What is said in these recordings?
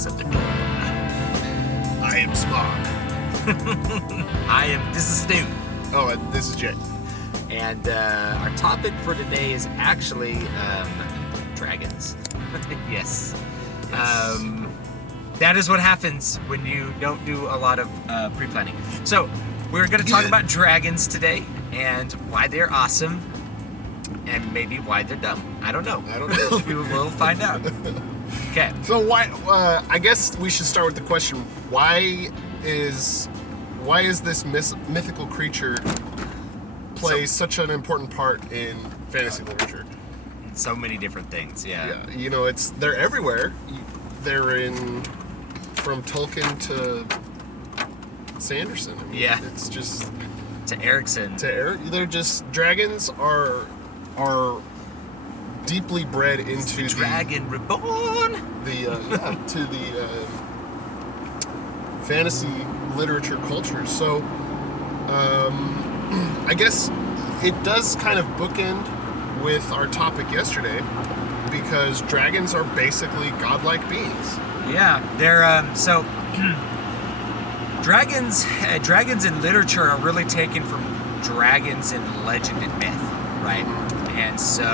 voice of the dawn. I am Smog. This is Stu. Oh, and this is Jay. And our topic for today is actually dragons. Yes. That is what happens when you don't do a lot of pre-planning. So, we're going to talk about dragons today and why they're awesome and maybe why they're dumb. I don't know. We will find out. Okay. So why? I guess we should start with the question: Why is this mythical creature play such an important part in fantasy literature? So many different things. Yeah. Yeah. They're everywhere. They're in from Tolkien to Sanderson. I mean, it's just to Erickson. They're just dragons are deeply bred into the dragon reborn. To the fantasy literature culture. So I guess it does kind of bookend with our topic yesterday because dragons are basically godlike beings. Yeah, they're so dragons in literature are really taken from dragons in legend and myth, right? And so,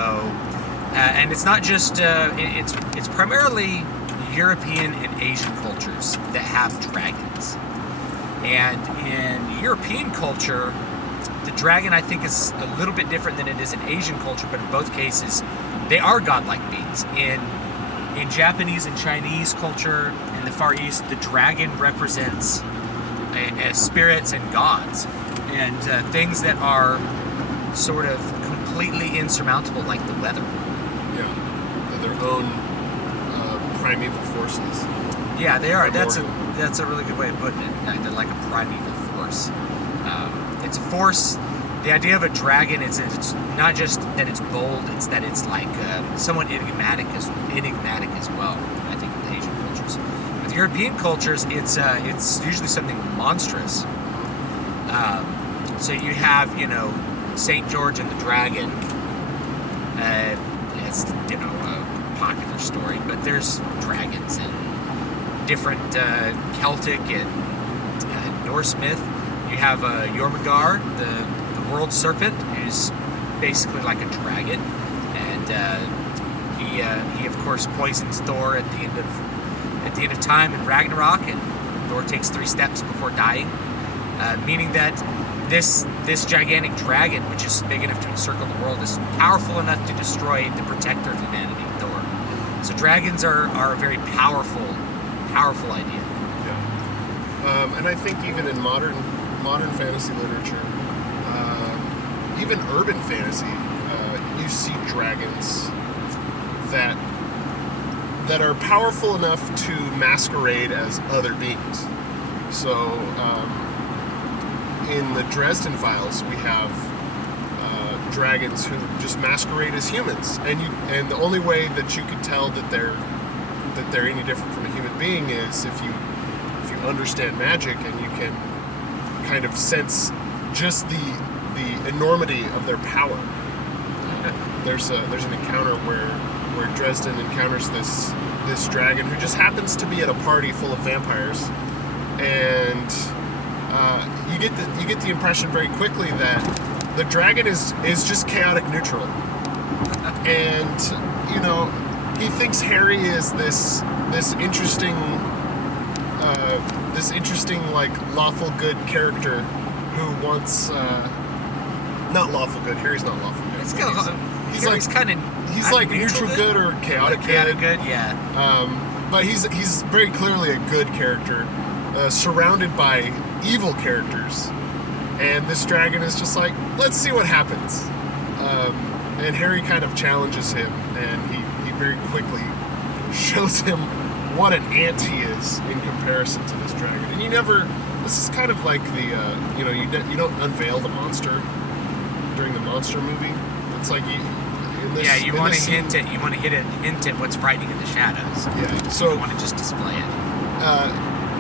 and it's not just it's primarily European and Asian cultures that have dragons. And in European culture, the dragon I think is a little bit different than it is in Asian culture, but in both cases, they are godlike beings. In Japanese and Chinese culture in the Far East, the dragon represents spirits and gods and things that are sort of completely insurmountable, like the weather. Yeah, their own primeval forces. Yeah, they are. That's a really good way of putting it. They're like a primeval force. It's a force. The idea of a dragon is it's not just that it's bold; it's that it's like somewhat enigmatic as well. I think in the Asian cultures, with European cultures, it's usually something monstrous. So you have Saint George and the Dragon. It's a popular story, but there's dragons in different Celtic and Norse myth. You have Jormungandr, the world serpent, who's basically like a dragon, and he of course poisons Thor at the end of time in Ragnarok, and Thor takes 3 steps before dying, meaning that this gigantic dragon, which is big enough to encircle the world, is powerful enough to destroy the protector of humanity, Thor. So dragons are a very powerful idea. Yeah. And I think even in modern fantasy literature, even urban fantasy, you see dragons that are powerful enough to masquerade as other beings. So in the Dresden Files, we have dragons who just masquerade as humans, and the only way that you could tell that they're any different from a human being is if you understand magic and you can kind of sense just the enormity of their power. There's an encounter where Dresden encounters this dragon who just happens to be at a party full of vampires, and you get the impression very quickly that the dragon is just chaotic neutral, and he thinks Harry is this interesting like lawful good character who wants not lawful good. Harry's not lawful good. He's like neutral good or chaotic good. Yeah. But he's very clearly a good character, surrounded by evil characters, and this dragon is just like, let's see what happens. And Harry kind of challenges him, and he very quickly shows him what an ant he is in comparison to this dragon. And this is kind of like the you don't unveil the monster during the monster movie. It's like you want to hint at what's frightening in the shadows. Yeah. So you want to just display it.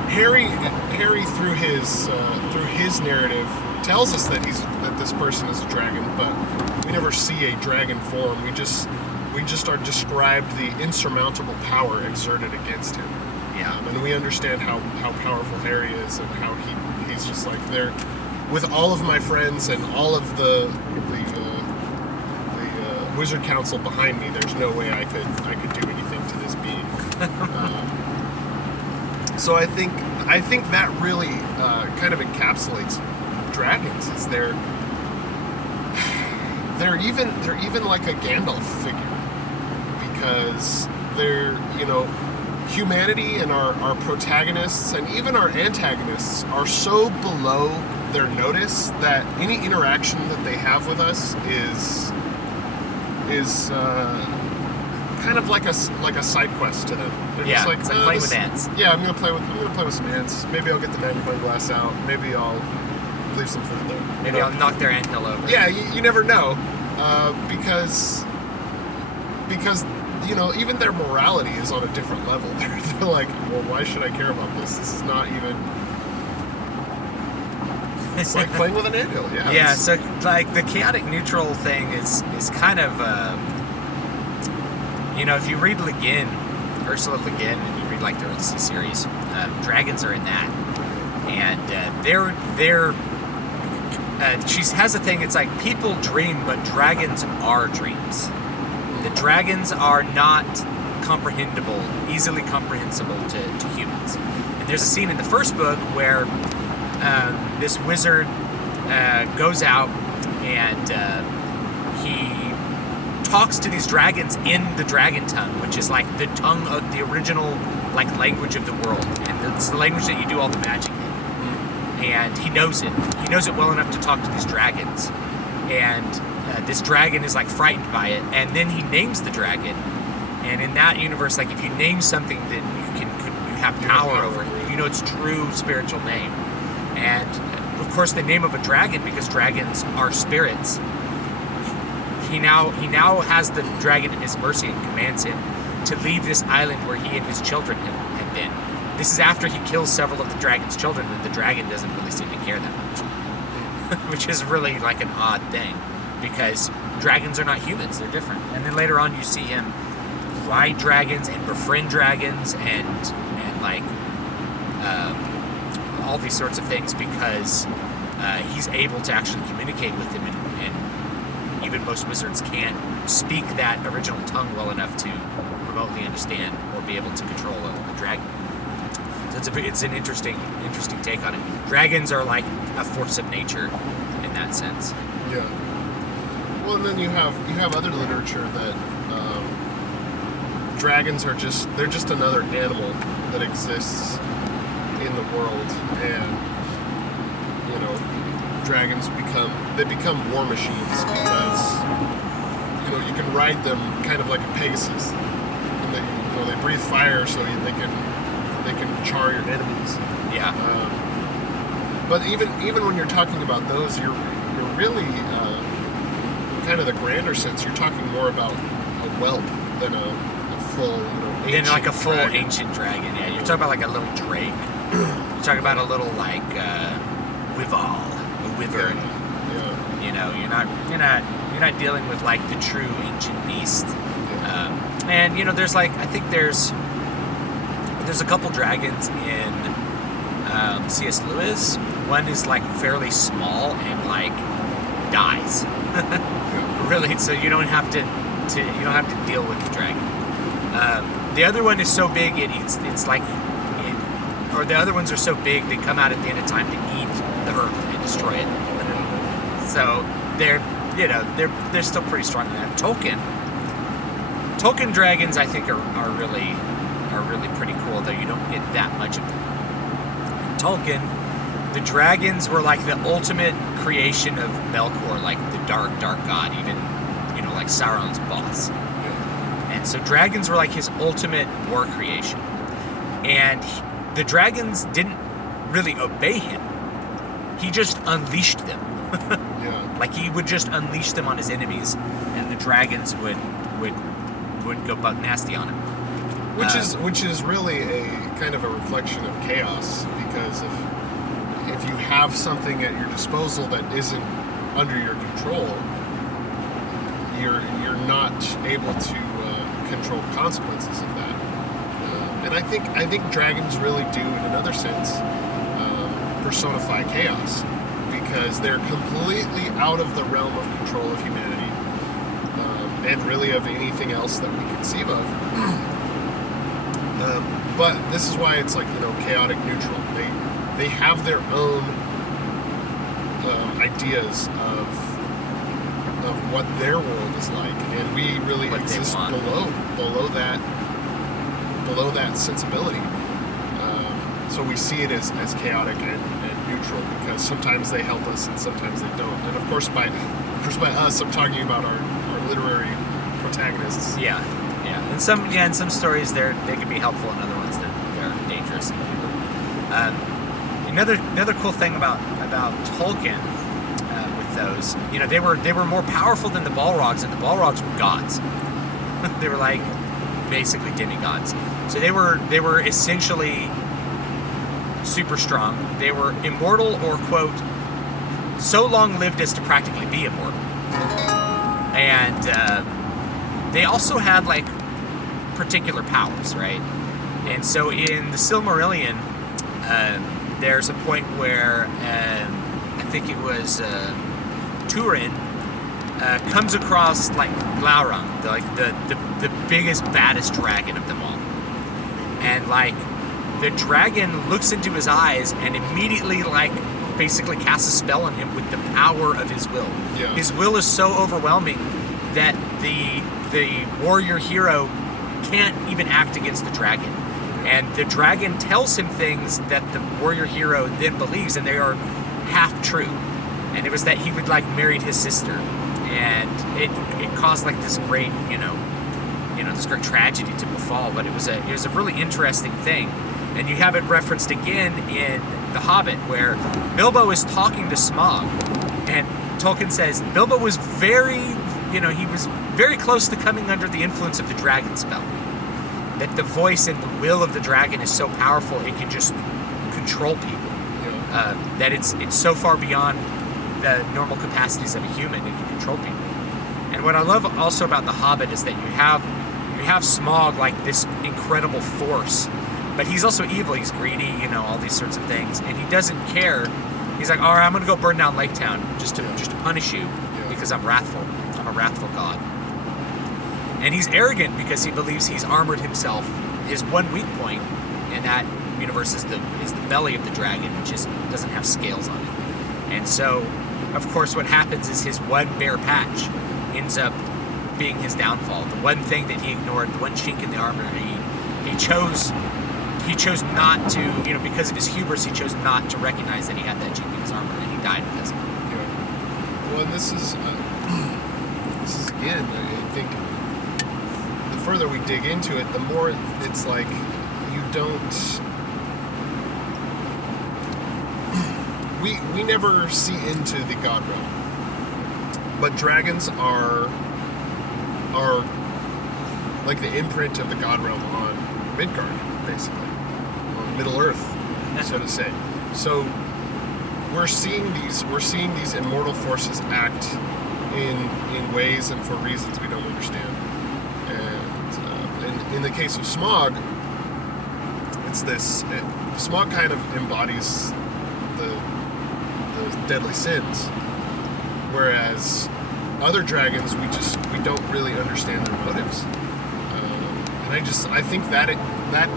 Harry through his narrative tells us that this person is a dragon, but we never see a dragon form. We just are described the insurmountable power exerted against him. Yeah. And we understand how powerful Harry is and how he's just like there with all of my friends and all of the Wizard Council behind me. There's no way I could do anything to this being. So I think that really kind of encapsulates dragons. Is they're even like a Gandalf figure, because they're, humanity and our protagonists and even our antagonists are so below their notice that any interaction that they have with us is kind of like a side quest to them. They're just like, it's like playing with ants. Yeah, I'm gonna play with some ants. Maybe I'll get the magnifying glass out. Maybe I'll leave some food there. Maybe I'll knock their anthill over. Yeah, you never know, because even their morality is on a different level. They're like, well, why should I care about this? This is not even. It's like playing with an anthill. Yeah. Yeah. So like the chaotic neutral thing is kind of if you read Le Guin, Ursula Le Guin, and you read like the Odyssey series, dragons are in that, and she has a thing. It's like people dream, but dragons are dreams. The dragons are not easily comprehensible to humans. And there's a scene in the first book where this wizard goes out and he talks to these dragons in the dragon tongue, which is like the tongue of the original language of the world, and it's the language that you do all the magic in. And he knows it. He knows it well enough to talk to these dragons, and this dragon is frightened by it, and then he names the dragon. And in that universe, if you name something, then you have power over it. Its true spiritual name. And of course, the name of a dragon, because dragons are spirits. He now has the dragon at his mercy and commands him to leave this island where he and his children had been. This is after he kills several of the dragon's children, and the dragon doesn't really seem to care that much. Which is really an odd thing, because dragons are not humans, they're different. And then later on you see him ride dragons and befriend dragons and all these sorts of things, because he's able to actually communicate with them, and even most wizards can't speak that original tongue well enough to remotely understand or be able to control a dragon. So it's an interesting take on it. Dragons are like a force of nature in that sense. Yeah. Well, and then you have other literature that dragons are just another animal that exists in the world, and dragons become war machines, because you can ride them kind of like a Pegasus, and they breathe fire, so they can char your enemies. Yeah. But even when you're talking about those, you're really kind of the grander sense. You're talking more about a whelp than a full ancient a full dragon. ancient dragon. Yeah, you're talking about a little drake. You're talking about a little Wival, a wyvern. Yeah. You're not dealing with the true ancient beast. Yeah. And there's I think there's a couple dragons in C.S. Lewis. One is fairly small and dies. Really, so you don't have to deal with the dragon. The other one is so big or the other ones are so big they come out at the end of time to eat the earth and destroy it. So they're still pretty strong in that. Tolkien dragons, I think, are really pretty cool, though you don't get that much of them. In Tolkien, the dragons were the ultimate creation of Melkor, the dark god, even Sauron's boss. And so dragons were his ultimate war creation. And the dragons didn't really obey him. He just unleashed them. Yeah. He would just unleash them on his enemies, and the dragons would go bug nasty on him. Which is really a kind of a reflection of chaos, because if you have something at your disposal that isn't under your control, you're not able to control the consequences of that. And I think dragons really do, in another sense, personify chaos, because they're completely out of the realm of control of humanity, and really of anything else that we conceive of. But this is why it's like, chaotic neutral. They have their own ideas of what their world is like, and we really exist below that sensibility. So we see it as chaotic and neutral, because sometimes they help us and sometimes they don't. And of course by us, I'm talking about our literary protagonists. Yeah. In some stories they can be helpful, and other ones they're dangerous and evil. Another cool thing about Tolkien with those, they were more powerful than the Balrogs, and the Balrogs were gods. They were like basically demigods. So they were essentially super strong. They were immortal, or quote, so long lived as to practically be immortal. And they also had like particular powers, right? And so in the Silmarillion, there's a point where I think it was Turin comes across like Glaurung, the biggest, baddest dragon of them all, and like the dragon looks into his eyes and immediately like basically casts a spell on him with the power of his will. Yeah. His will is so overwhelming that the warrior hero can't even act against the dragon. And the dragon tells him things that the warrior hero then believes, and they are half true. And it was that he would like married his sister, and it caused like this great this great tragedy to befall. But it was a really interesting thing. And you have it referenced again in The Hobbit, where Bilbo is talking to Smaug, and Tolkien says Bilbo was he was very close to coming under the influence of the dragon spell. That the voice and the will of the dragon is so powerful it can just control people. Yeah. That it's so far beyond the normal capacities of a human, it can control people. And what I love also about The Hobbit is that you have Smaug like this incredible force, but he's also evil. He's greedy, all these sorts of things, and he doesn't care. He's like, all right, I'm going to go burn down Lake Town just to punish you because I'm wrathful. I'm a wrathful god. And he's arrogant because he believes he's armored himself. His one weak point in that universe is the belly of the dragon, which doesn't have scales on it. And so, of course, what happens is his one bare patch ends up being his downfall. The one thing that he ignored, the one chink in the armor, he chose not to, because of his hubris, he chose not to recognize that he had that chink in his armor, and he died because of it. Yeah. Well, and this is again, I think, the further we dig into it, the more it's like you don't. We never see into the god realm, but dragons are like the imprint of the god realm on Midgard, basically, on Middle Earth, so to say. So we're seeing these immortal forces act in ways and for reasons we don't understand. And in the case of Smaug, it's this. Smaug kind of embodies the deadly sins, whereas other dragons we don't really understand their motives. And I think that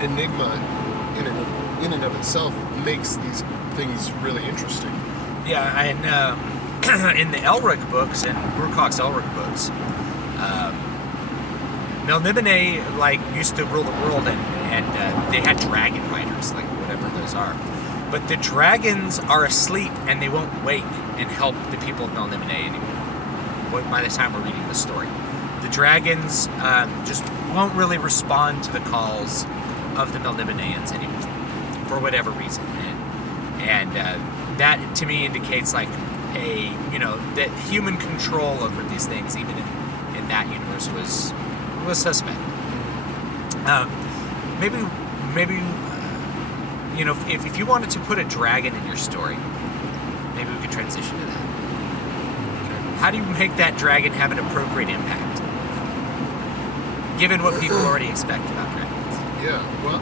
enigma in and of itself makes these things really interesting. Yeah, and in the Elric books and Burkhal's Elric books, Melniboné used to rule the world, and they had dragon riders, like whatever those are. But the dragons are asleep, and they won't wake and help the people of Melniboné anymore. By the time we're reading the story, the dragons just won't really respond to the calls of the Melnibonéans anymore, for whatever reason, and that to me indicates like that human control over these things, even in that universe, was suspect. Maybe if you wanted to put a dragon in your story, maybe we could transition to that. How do you make that dragon have an appropriate impact, given what people already expect about dragons? Yeah, well,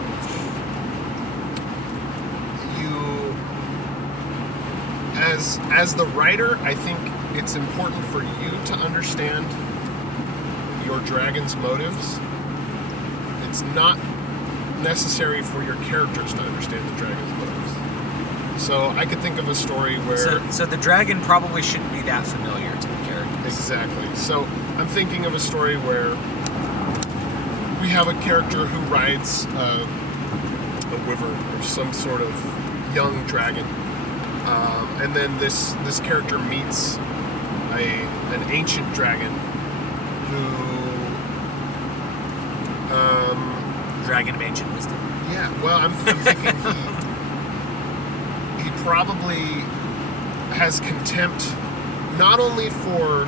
as the writer, I think it's important for you to understand your dragon's motives. It's not necessary for your characters to understand the dragon's motives. So I could think of a story where... So the dragon probably shouldn't be that familiar to the characters. Exactly. So I'm thinking of a story where we have a character who rides a wyvern or some sort of young dragon. And then this character meets an ancient dragon who... Dragon of ancient wisdom. Yeah, well, I'm thinking he probably has contempt not only for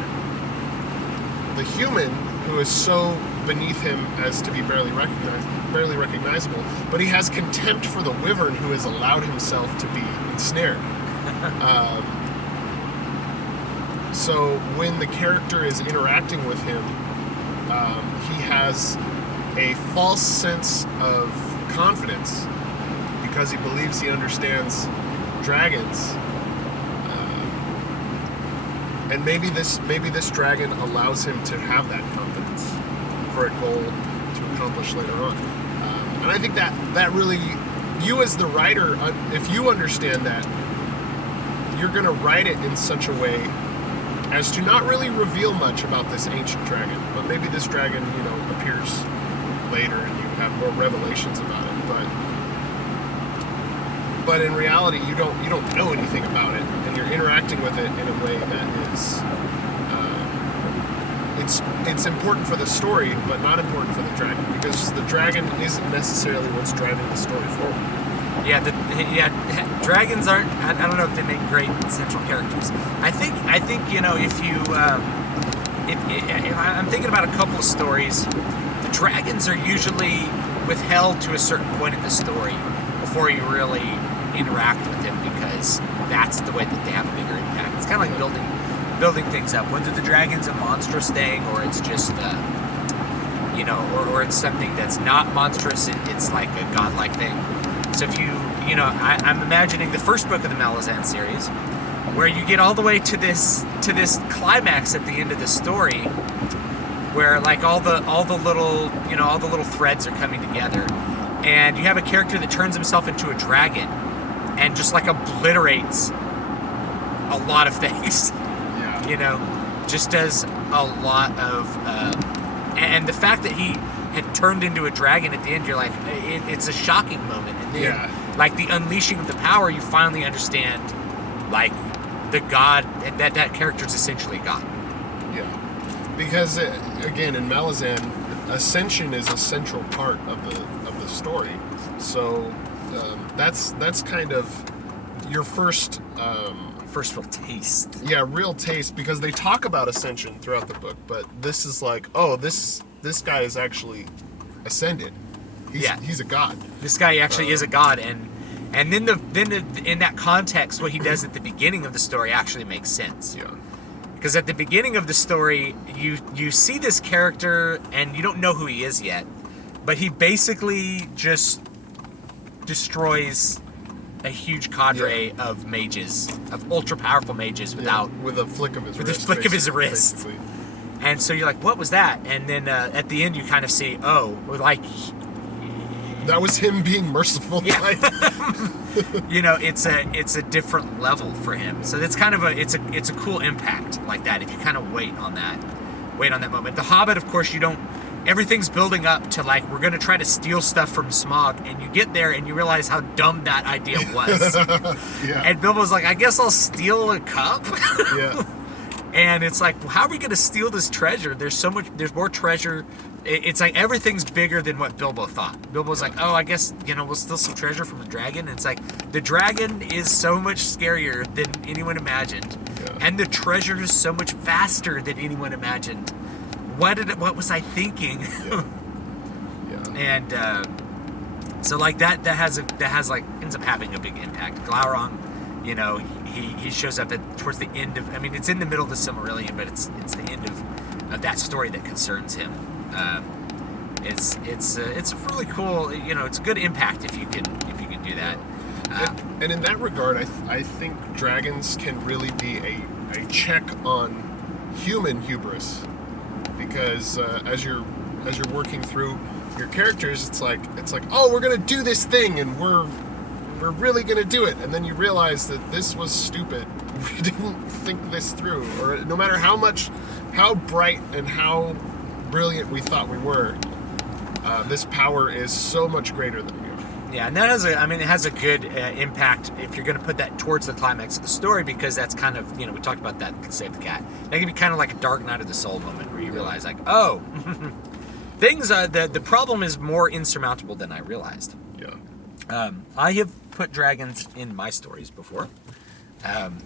the human who is so beneath him as to be barely recognizable, but he has contempt for the wyvern who has allowed himself to be ensnared. So when the character is interacting with him, he has a false sense of confidence because he believes he understands dragons, and maybe this dragon allows him to have that confidence for a goal to accomplish later on. And I think that really, you as the writer, if you understand that, you're going to write it in such a way as to not really reveal much about this ancient dragon, but maybe this dragon, appears later and you have more revelations about it. But in reality, you don't know anything about it, and you're interacting with it in a way that is it's important for the story, but not important for the dragon, because the dragon isn't necessarily what's driving the story forward. Dragons aren't. I don't know if they make great central characters. I think if you if I'm thinking about a couple of stories, the dragons are usually withheld to a certain point in the story before you really interact with them, because that's the way that they have a bigger impact. It's kind of like building things up. Whether the dragon's a monstrous thing or it's just or it's something that's not monstrous, it's like a godlike thing. So if I'm imagining the first book of the Malazan series, where you get all the way to this climax at the end of the story, where like all the little threads are coming together, and you have a character that turns himself into a dragon and just like obliterates a lot of things. Yeah. Just does a lot of, and the fact that he had turned into a dragon at the end, you're like, it's a shocking moment. And then, like the unleashing of the power, you finally understand, like the god that character's essentially God. Yeah, because again, in Malazan, ascension is a central part of the story. So that's kind of your first real taste. Yeah, real taste, because they talk about ascension throughout the book, but this is like, this guy is actually ascended. He's a god. This guy actually is a god, and then in that context, what he does at the beginning of the story actually makes sense. Yeah. Because at the beginning of the story, you see this character and you don't know who he is yet, but he basically just destroys a huge cadre of mages, of ultra powerful mages, with a flick of his wrist. Basically. And so you're like, what was that? And then at the end, you kind of see, that was him being merciful. Yeah. It's a different level for him. So it's kind of it's a cool impact like that if you kind of wait on that moment. The Hobbit, of course, everything's building up to like, we're going to try to steal stuff from Smaug, and you get there and you realize how dumb that idea was. Yeah. And Bilbo's like, I guess I'll steal a cup. Yeah. And it's like, well, how are we going to steal this treasure? There's more treasure. It's like everything's bigger than what Bilbo thought. Bilbo's like, I guess, we'll steal some treasure from the dragon. And it's like, the dragon is so much scarier than anyone imagined. Yeah. And the treasure is so much faster than anyone imagined. What was I thinking? Yeah. Yeah. And so like that ends up having a big impact. Glaurung, he shows up towards the end of, it's in the middle of the Silmarillion, but it's the end of that story that concerns him. It's really cool. You know, it's a good impact if you can do that. And in that regard, I think dragons can really be a check on human hubris, because as you're working through your characters, it's like, oh, we're gonna do this thing, and we're really gonna do it, and then you realize that this was stupid. We didn't think this through, or no matter how bright and how brilliant we thought we were, this power is so much greater than we are. Yeah, and that it has a good impact if you're going to put that towards the climax of the story, because that's kind of, we talked about that, Save the Cat. That can be kind of like a dark night of the soul moment where you realize, like, oh, the problem is more insurmountable than I realized. Yeah. I have put dragons in my stories before.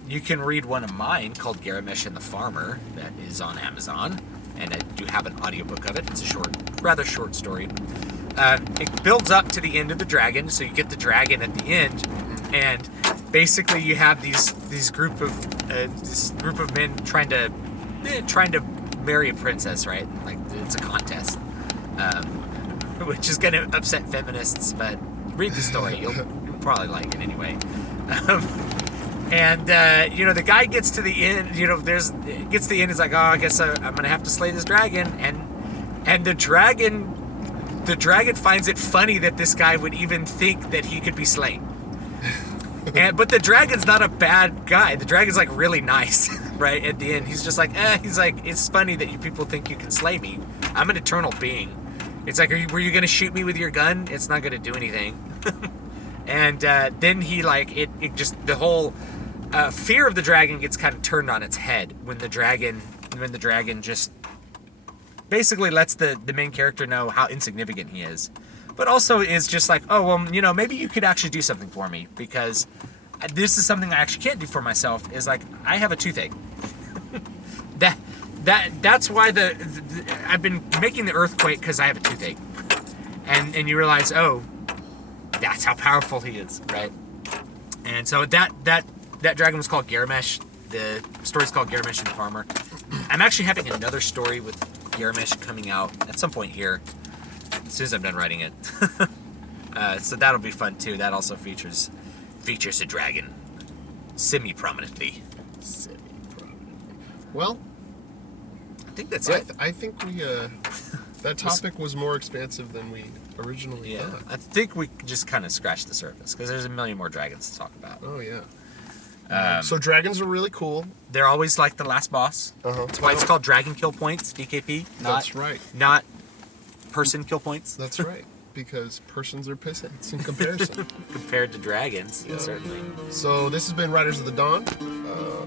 You can read one of mine called Garamesh and the Farmer that is on Amazon, and I do have an audiobook of it. It's a rather short story. It builds up to the end of the dragon, so you get the dragon at the end, and basically you have this group of men trying to marry a princess, right? Like, it's a contest, which is going to upset feminists, but read the story, you'll probably like it anyway. And the guy gets to the end. Gets to the end. He's like, oh, I guess I'm gonna have to slay this dragon. And the dragon finds it funny that this guy would even think that he could be slain. But the dragon's not a bad guy. The dragon's like really nice, right? At the end, he's just like, he's like, it's funny that you people think you can slay me. I'm an eternal being. It's like, were you gonna shoot me with your gun? It's not gonna do anything. And then he the whole fear of the dragon gets kind of turned on its head when the dragon just basically lets the main character know how insignificant he is, but also is just like, oh, well, maybe you could actually do something for me, because this is something I actually can't do for myself. Is like, I have a toothache. That's why I've been making the earthquake, because I have a toothache, and you realize, oh, that's how powerful he is, right? And so that dragon was called Garamesh. The story's called Garamesh and the Farmer. I'm actually having another story with Garamesh coming out at some point here, as soon as I'm done writing it. So that'll be fun too. That also features a dragon, semi-prominently. Well, I think that's it. I think we that topic was more expansive than we originally thought. I think we just kind of scratched the surface, because there's a million more dragons to talk about. Oh yeah. So dragons are really cool. They're always like the last boss. That's why it's called Dragon Kill Points, DKP. That's right. Not Person Kill Points. That's right. Because persons are pissants in comparison. Compared to dragons, certainly. So this has been Riders of the Dawn.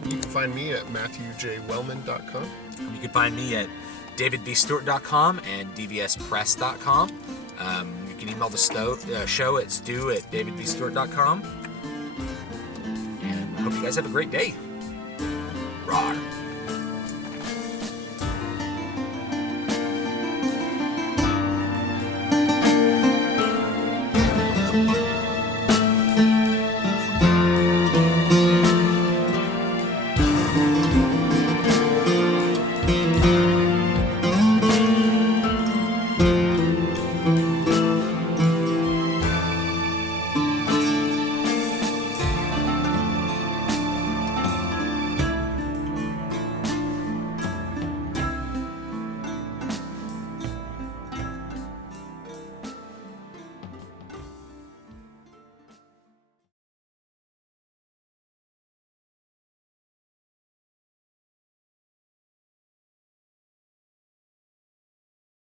You can find me at MatthewJWellman.com. You can find me at DavidBStewart.com and DVSPress.com. You can email the show at Stew@DavidBStewart.com. And I hope you guys have a great day.